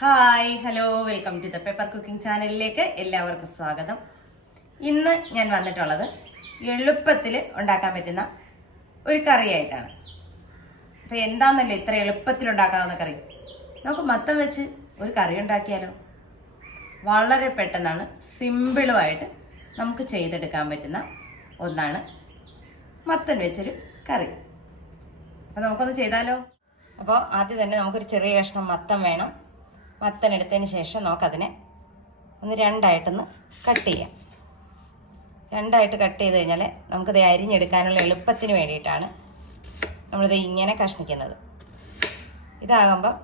Hi hello welcome to the paper cooking ചാനലിലേക്ക് എല്ലാവർക്കും സ്വാഗതം. ഇന്ന് ഞാൻ വന്നിട്ടുള്ളത് എളുപ്പത്തിൽ ഉണ്ടാക്കാൻ പറ്റുന്ന ഒരു കറിയായിട്ടാണ്. അപ്പോൾ എന്താണെന്നല്ലോ ഇത്ര എളുപ്പത്തിൽ ഉണ്ടാക്കാവുന്ന കറി? നമുക്ക് മത്തം വെച്ച് ഒരു കറി ഉണ്ടാക്കിയാലോ? വളരെ പെട്ടെന്നാണ് സിമ്പിളുമായിട്ട് നമുക്ക് ചെയ്തെടുക്കാൻ പറ്റുന്ന ഒന്നാണ് മത്തൻ വെച്ചൊരു കറി. അപ്പോൾ നമുക്കൊന്ന് ചെയ്താലോ? അപ്പോൾ ആദ്യം തന്നെ നമുക്കൊരു ചെറിയ കഷ്ണം മത്തം വേണം. മത്തൻ എടുത്തതിന് ശേഷം നമുക്കതിനെ ഒന്ന് രണ്ടായിട്ടൊന്ന് കട്ട് ചെയ്യാം. രണ്ടായിട്ട് കട്ട് ചെയ്ത് കഴിഞ്ഞാൽ നമുക്കത് അരിഞ്ഞെടുക്കാനുള്ള എളുപ്പത്തിന് വേണ്ടിയിട്ടാണ് നമ്മളിത് ഇങ്ങനെ കഷ്ണിക്കുന്നത്. ഇതാകുമ്പോൾ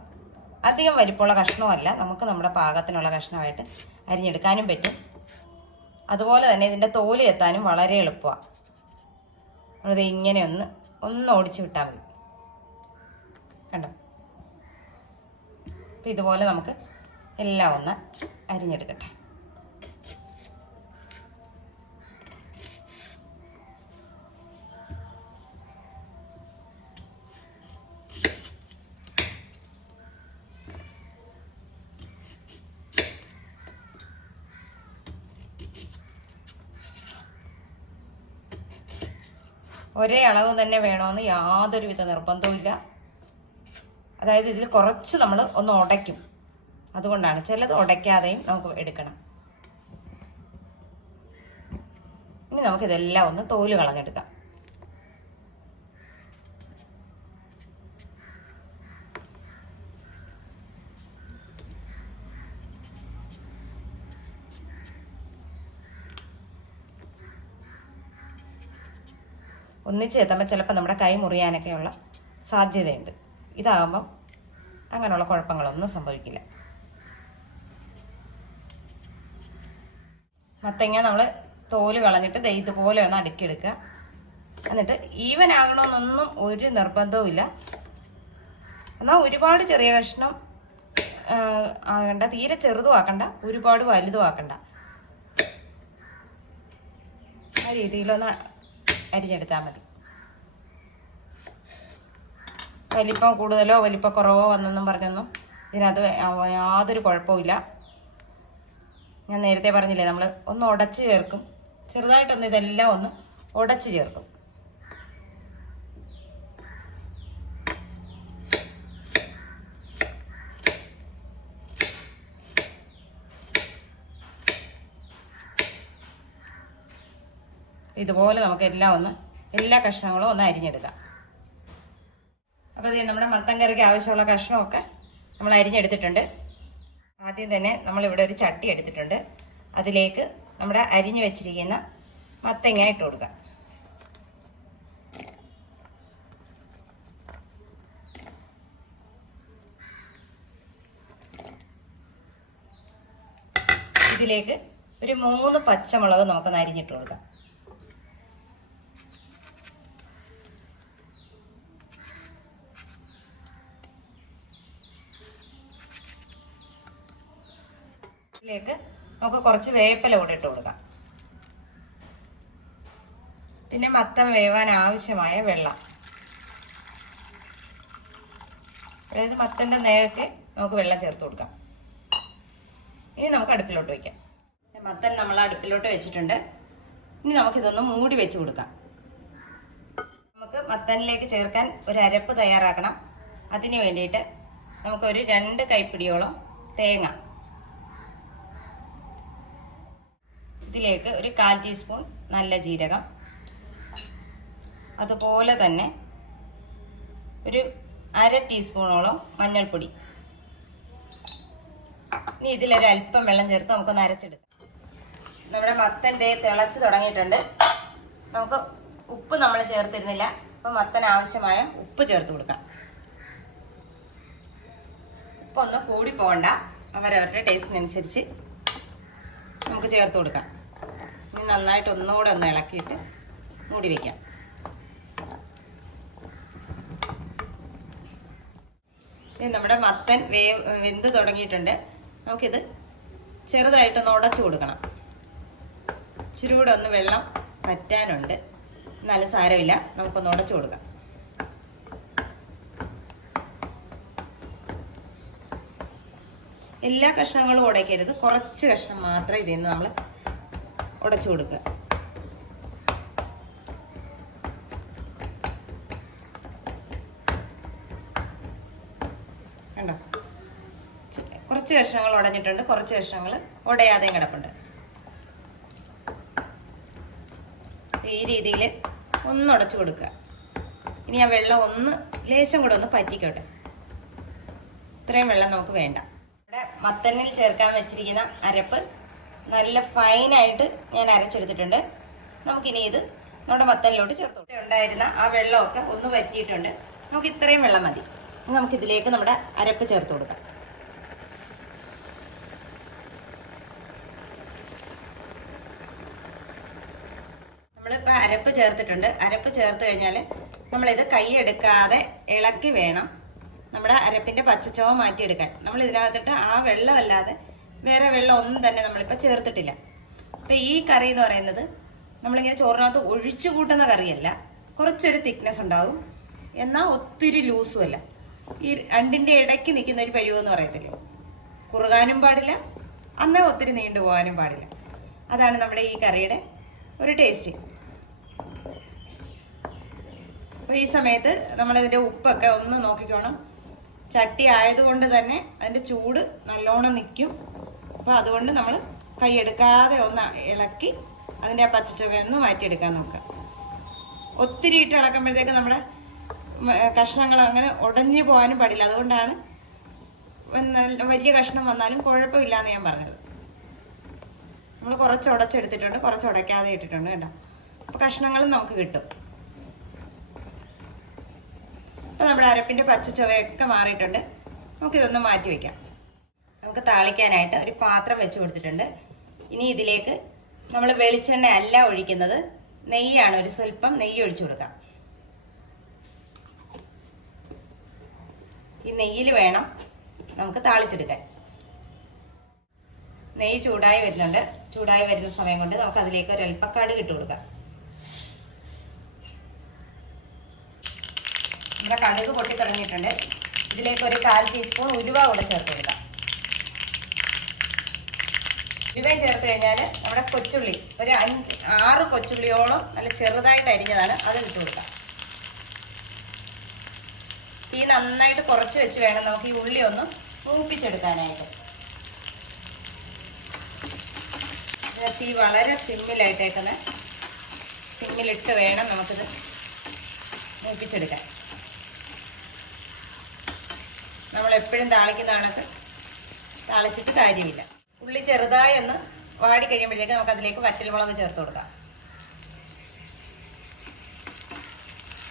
അധികം വലിപ്പമുള്ള കഷ്ണമല്ല നമുക്ക് നമ്മുടെ പാകത്തിനുള്ള കഷ്ണമായിട്ട് അരിഞ്ഞെടുക്കാനും പറ്റും. അതുപോലെ തന്നെ ഇതിന്റെ തോൽ എത്താനും വളരെ എളുപ്പമാണ് നമ്മളിത് ഇങ്ങനെ ഒന്ന് ഒന്ന് ഓടിച്ചു വിട്ടാൽ മതി. കണ്ടോ? അപ്പം ഇതുപോലെ നമുക്ക് എല്ലാം ഒന്ന് അരിഞ്ഞെടുക്കട്ടെ. ഒരേ അളവ് തന്നെ വേണമെന്ന് യാതൊരു വിധ നിർബന്ധവും അതായത് ഇതിൽ കുറച്ച് നമ്മൾ ഒന്ന് ഉടയ്ക്കും അതുകൊണ്ടാണ് ചിലത് ഉടയ്ക്കാതെയും നമുക്ക് എടുക്കണം. ഇനി നമുക്ക് നമുക്കിതെല്ലാം ഒന്ന് തോൽ കളഞ്ഞെടുക്കാം. ഒന്നിച്ച് എത്തുമ്പോൾ ചിലപ്പോൾ നമ്മുടെ കൈ മുറിയാനൊക്കെയുള്ള സാധ്യതയുണ്ട്. ഇതാകുമ്പം അങ്ങനെയുള്ള കുഴപ്പങ്ങളൊന്നും സംഭവിക്കില്ല. മത്തങ്ങ നമ്മൾ തോൽ കളഞ്ഞിട്ട് ദേ ഇതുപോലെ ഒന്ന് അടുക്കിയെടുക്കുക. എന്നിട്ട് ഈവൻ ആകണമെന്നൊന്നും ഒരു നിർബന്ധവും ഇല്ല. എന്നാൽ ഒരുപാട് ചെറിയ കഷ്ണം ആകണ്ട തീരെ ചെറുതും ആക്കണ്ട ഒരുപാട് വലുതും ആക്കണ്ട. ആ രീതിയിലൊന്ന് അരിഞ്ഞെടുത്താൽ മതി. വലിപ്പം കൂടുതലോ വലിപ്പം കുറവോ വന്നെന്നും പറഞ്ഞൊന്നും ഇതിനകത്ത് യാതൊരു കുഴപ്പമില്ല ഞാൻ നേരത്തെ പറഞ്ഞില്ലേ നമ്മൾ ഒന്ന് ഉടച്ച് ചേർക്കും. ചെറുതായിട്ടൊന്ന് ഇതെല്ലാം ഒന്ന് ഉടച്ച് ചേർക്കും. ഇതുപോലെ നമുക്ക് എല്ലാം ഒന്ന് എല്ലാ കഷ്ണങ്ങളും ഒന്ന് അരിഞ്ഞെടുക്കാം. അപ്പോൾ ഇത് നമ്മുടെ മത്തൻ കറിക്ക് ആവശ്യമുള്ള കഷ്ണമൊക്കെ നമ്മൾ അരിഞ്ഞെടുത്തിട്ടുണ്ട്. ആദ്യം തന്നെ നമ്മളിവിടെ ഒരു ചട്ടി എടുത്തിട്ടുണ്ട്. അതിലേക്ക് നമ്മുടെ അരിഞ്ഞു വെച്ചിരിക്കുന്ന മത്തങ്ങ ഇട്ട് കൊടുക്കുക ഇതിലേക്ക് ഒരു മൂന്ന് പച്ചമുളക് നമുക്കൊന്ന് അരിഞ്ഞിട്ട് കൊടുക്കാം. ഇതിലേക്ക് നമുക്ക് കുറച്ച് വേപ്പില കൂടെ ഇട്ട് കൊടുക്കാം. പിന്നെ മത്തം വേവാൻ ആവശ്യമായ വെള്ളം. അതായത് മത്തന്റെ നേരക്ക് നമുക്ക് വെള്ളം ചേർത്ത് കൊടുക്കാം. ഇനി നമുക്ക് അടുപ്പിലോട്ട് വെക്കാം. മത്തൻ നമ്മൾ അടുപ്പിലോട്ട് വെച്ചിട്ടുണ്ട്. ഇനി നമുക്കിതൊന്ന് മൂടി വെച്ച് കൊടുക്കാം. നമുക്ക് മത്തനിലേക്ക് ചേർക്കാൻ ഒരു അരപ്പ് തയ്യാറാക്കണം. അതിന് വേണ്ടിയിട്ട് നമുക്കൊരു രണ്ട് കൈപ്പിടിയോളം തേങ്ങ ഇതിലേക്ക് ഒരു കാൽ ടീസ്പൂൺ നല്ല ജീരകം. അതുപോലെ തന്നെ ഒരു അര ടീസ്പൂണോളം മഞ്ഞൾപ്പൊടി. ഇനി ഇതിലൊരു അല്പം വെള്ളം ചേർത്ത് നമുക്കൊന്ന് അരച്ചെടുക്കാം. നമ്മുടെ മത്തന്റെ തിളച്ച് തുടങ്ങിയിട്ടുണ്ട്. നമുക്ക് ഉപ്പ് നമ്മൾ ചേർത്തിരുന്നില്ല. അപ്പം മത്തൻ ആവശ്യമായ ഉപ്പ് ചേർത്ത് കൊടുക്കാം. ഉപ്പൊന്ന് കൂടി പോകണ്ട അവരവരുടെ ടേസ്റ്റിനനുസരിച്ച് നമുക്ക് ചേർത്ത് കൊടുക്കാം. നന്നായിട്ട് ഒന്നുകൂടെ ഒന്ന് ഇളക്കിയിട്ട് മൂടി വയ്ക്കാം നമ്മുടെ മത്തൻ വേവ് വെന്ത് തുടങ്ങിയിട്ടുണ്ട്. നമുക്കിത് ചെറുതായിട്ടൊന്ന് ഉടച്ചു കൊടുക്കണം. ഇച്ചിരി കൂടെ ഒന്ന് വെള്ളം പറ്റാനുണ്ട് നല്ല സാരമില്ല. നമുക്കൊന്ന് ഉടച്ചു കൊടുക്കാം. എല്ലാ കഷ്ണങ്ങളും ഉടയ്ക്കരുത്. കുറച്ച് കഷ്ണം മാത്രമേ ഇതിൽ നിന്ന് നമ്മൾ ഉടച്ചു കൊടുക്കുക. കണ്ടോ? കുറച്ച് കഷ്ണങ്ങൾ ഉടഞ്ഞിട്ടുണ്ട്. കുറച്ച് കഷ്ണങ്ങൾ ഉടയാതെയും കിടപ്പുണ്ട്. ഈ രീതിയിൽ ഒന്ന് ഉടച്ചു കൊടുക്കുക. ഇനി ആ വെള്ളം ഒന്ന് ലേശം കൂടെ ഒന്ന് പറ്റിക്കോട്ടെ. ഇത്രയും വെള്ളം നമുക്ക് വേണ്ട. ഇവിടെ മത്തനിൽ ചേർക്കാൻ വെച്ചിരിക്കുന്ന അരപ്പ് നല്ല ഫൈനായിട്ട് ഞാൻ അരച്ചെടുത്തിട്ടുണ്ട്. നമുക്കിനി ഇത് നമ്മുടെ മത്തനിലോട്ട് ചേർത്ത് ഉണ്ടായിരുന്ന ആ വെള്ളമൊക്കെ ഒന്ന് വറ്റിയിട്ടുണ്ട്. നമുക്ക് ഇത്രയും വെള്ളം മതി. നമുക്കിതിലേക്ക് നമ്മുടെ അരപ്പ് ചേർത്ത് കൊടുക്കാം. നമ്മളിപ്പോൾ അരപ്പ് ചേർത്തിട്ടുണ്ട്. അരപ്പ് ചേർത്ത് കഴിഞ്ഞാൽ നമ്മളിത് കൈയെടുക്കാതെ ഇളക്കി വേണം നമ്മുടെ അരപ്പിന്റെ പച്ചച്ചോവ മാറ്റിയെടുക്കാൻ. നമ്മൾ ഇതിനകത്തിട്ട് ആ വെള്ളമല്ലാതെ വേറെ വെള്ളം ഒന്നും തന്നെ നമ്മളിപ്പോൾ ചേർത്തിട്ടില്ല. അപ്പോൾ ഈ കറി എന്ന് പറയുന്നത് നമ്മളിങ്ങനെ ചോറിനകത്ത് ഒഴിച്ചു കൂട്ടുന്ന കറിയല്ല കുറച്ചൊരു തിക്നെസ് ഉണ്ടാവും. എന്നാൽ ഒത്തിരി ലൂസും അല്ല. ഈ രണ്ടിന്റെ ഇടയ്ക്ക് നിൽക്കുന്ന ഒരു പരുവെന്ന് പറയത്തില്ലേ? കുറുകാനും പാടില്ല അന്നേ ഒത്തിരി നീണ്ടു പോകാനും പാടില്ല. അതാണ് നമ്മുടെ ഈ കറിയുടെ ഒരു ടേസ്റ്റ് അപ്പോൾ ഈ സമയത്ത് നമ്മളതിന്റെ ഉപ്പൊക്കെ ഒന്ന് നോക്കിക്കോണം. ചട്ടി ആയതുകൊണ്ട് തന്നെ അതിന്റെ ചൂട് നല്ലോണം നിൽക്കും അപ്പോൾ അതുകൊണ്ട് നമ്മൾ കൈയെടുക്കാതെ ഒന്ന് ഇളക്കി അതിന്റെ ആ പച്ചച്ചുവ ഒന്ന് മാറ്റിയെടുക്കാൻ നോക്കുക. ഒത്തിരി ഇട്ട് ഇളക്കുമ്പോഴത്തേക്ക് നമ്മുടെ കഷ്ണങ്ങൾ അങ്ങനെ ഉടഞ്ഞു പോകാനും പാടില്ല. അതുകൊണ്ടാണ് വലിയ കഷ്ണം വന്നാലും കുഴപ്പമില്ല എന്ന് ഞാൻ പറഞ്ഞത്. നമ്മൾ കുറച്ച് ഉടച്ചെടുത്തിട്ടുണ്ട് കുറച്ച് ഉടയ്ക്കാതെ ഇട്ടിട്ടുണ്ട് കേട്ടോ. അപ്പോൾ കഷ്ണങ്ങളും നമുക്ക് കിട്ടും. അപ്പോൾ നമ്മുടെ അരപ്പിന്റെ പച്ച ചുവയൊക്കെ മാറിയിട്ടുണ്ട്. നമുക്കിതൊന്ന് മാറ്റി വയ്ക്കാം നമുക്ക് താളിക്കാനായിട്ട് ഒരു പാത്രം വെച്ച് കൊടുത്തിട്ടുണ്ട്. ഇനി ഇതിലേക്ക് നമ്മൾ വെളിച്ചെണ്ണ അല്ല ഒഴിക്കുന്നത്. നെയ്യാണ് ഒരു സ്വല്പം നെയ്യ് ഒഴിച്ചു കൊടുക്കാം. ഈ നെയ്യിൽ വേണം നമുക്ക് താളിച്ചെടുക്കാൻ. നെയ്യ് ചൂടായി വരുന്നുണ്ട്. ചൂടായി വരുന്ന സമയം കൊണ്ട് നമുക്ക് അതിലേക്ക് ഒരു അല്പക്കാട് ഇട്ട് കൊടുക്കാം. നമ്മുടെ കടുക് പൊട്ടി തുടങ്ങിയിട്ടുണ്ട് ഇതിലേക്ക് ഒരു കാൽ ടീസ്പൂൺ ഉലുവ കൂടെ ചേർത്ത് കൊടുക്കാം. ഉലുവയും ചേർത്ത് കഴിഞ്ഞാൽ നമ്മുടെ കൊച്ചുള്ളി ഒരു അഞ്ച് ആറ് കൊച്ചുള്ളിയോളം നല്ല ചെറുതായിട്ട് അരിഞ്ഞതാണ് അത് ഇട്ട് കൊടുക്കാം. തീ നന്നായിട്ട് കുറച്ച് വെച്ച് വേണം നമുക്ക് ഈ ഉള്ളി ഒന്ന് മൂപ്പിച്ചെടുക്കാനായിട്ട്. തീ വളരെ തിമ്മിലായിട്ടേക്കുന്ന തിമ്മിലിട്ട് വേണം നമുക്കിത് മൂപ്പിച്ചെടുക്കാൻ. നമ്മൾ എപ്പോഴും താളിക്കുന്ന കണക്ക് താളിച്ചിട്ട് കാര്യമില്ല. ഉള്ളി ചെറുതായി ഒന്ന് വാടി കഴിയുമ്പോഴത്തേക്ക് നമുക്ക് അതിലേക്ക് വറ്റൽമുളക് ചേർത്ത് കൊടുക്കാം.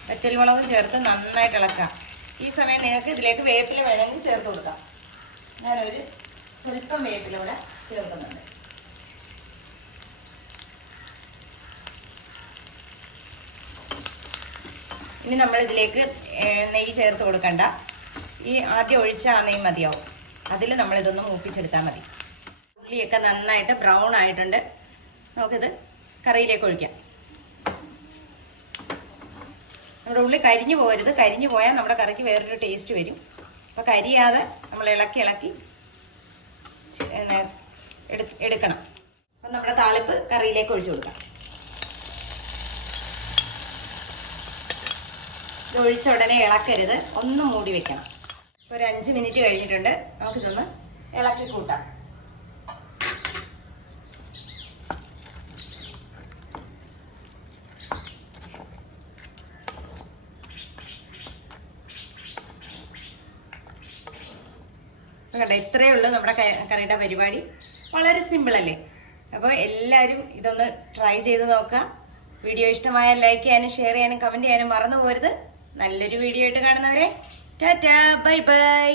വറ്റൽമുളകും ചേർത്ത് നന്നായിട്ട് ഇളക്കാം. ഈ സമയം നിങ്ങൾക്ക് ഇതിലേക്ക് വേപ്പില വേണമെങ്കിൽ ചേർത്ത് കൊടുക്കാം. ഞാനൊരു സ്വല്പം വേപ്പില ഇവിടെ ചേർക്കുന്നുണ്ട്. ഇനി നമ്മൾ ഇതിലേക്ക് നെയ്യ് ചേർത്ത് കൊടുക്കണ്ട. ഈ ആദ്യം ഒഴിച്ച ആ നെയ്യ് മതിയാവും. അതിൽ നമ്മളിതൊന്ന് മൂപ്പിച്ചെടുത്താൽ മതി. ഉള്ളിയൊക്കെ നന്നായിട്ട് ബ്രൗൺ ആയിട്ടുണ്ട്. നമുക്കിത് കറിയിലേക്ക് ഒഴിക്കാം. നമ്മുടെ ഉള്ളി കരിഞ്ഞു പോകരുത്. കരിഞ്ഞു പോയാൽ നമ്മുടെ കറിക്ക് വേറൊരു ടേസ്റ്റ് വരും. അപ്പോൾ കരിയാതെ നമ്മൾ ഇളക്കി ഇളക്കി എടുക്കണം. അപ്പം നമ്മുടെ താളിപ്പ് കറിയിലേക്ക് ഒഴിച്ചു കൊടുക്കാം. ഇത് ഒഴിച്ച ഉടനെ ഇളക്കരുത്. ഒന്ന് മൂടി വെക്കണം. ഒരു അഞ്ച് മിനിറ്റ് കഴിഞ്ഞിട്ടുണ്ട്. നമുക്കിതൊന്ന് ഇളക്കി കൂട്ടാം. കണ്ടോ ഇത്രയേ ഉള്ളൂ നമ്മുടെ കറിയുടെ പരിപാടി. വളരെ സിമ്പിൾ അല്ലേ? അപ്പോൾ എല്ലാവരും ഇതൊന്ന് ട്രൈ ചെയ്ത് നോക്കുക. വീഡിയോ ഇഷ്ടമായ ലൈക്ക് ചെയ്യാനും ഷെയർ ചെയ്യാനും കമന്റ് ചെയ്യാനും മറന്നു പോരുത് നല്ലൊരു വീഡിയോ ആയിട്ട് കാണുന്നവരെ ടാറ്റാ ബൈ ബൈ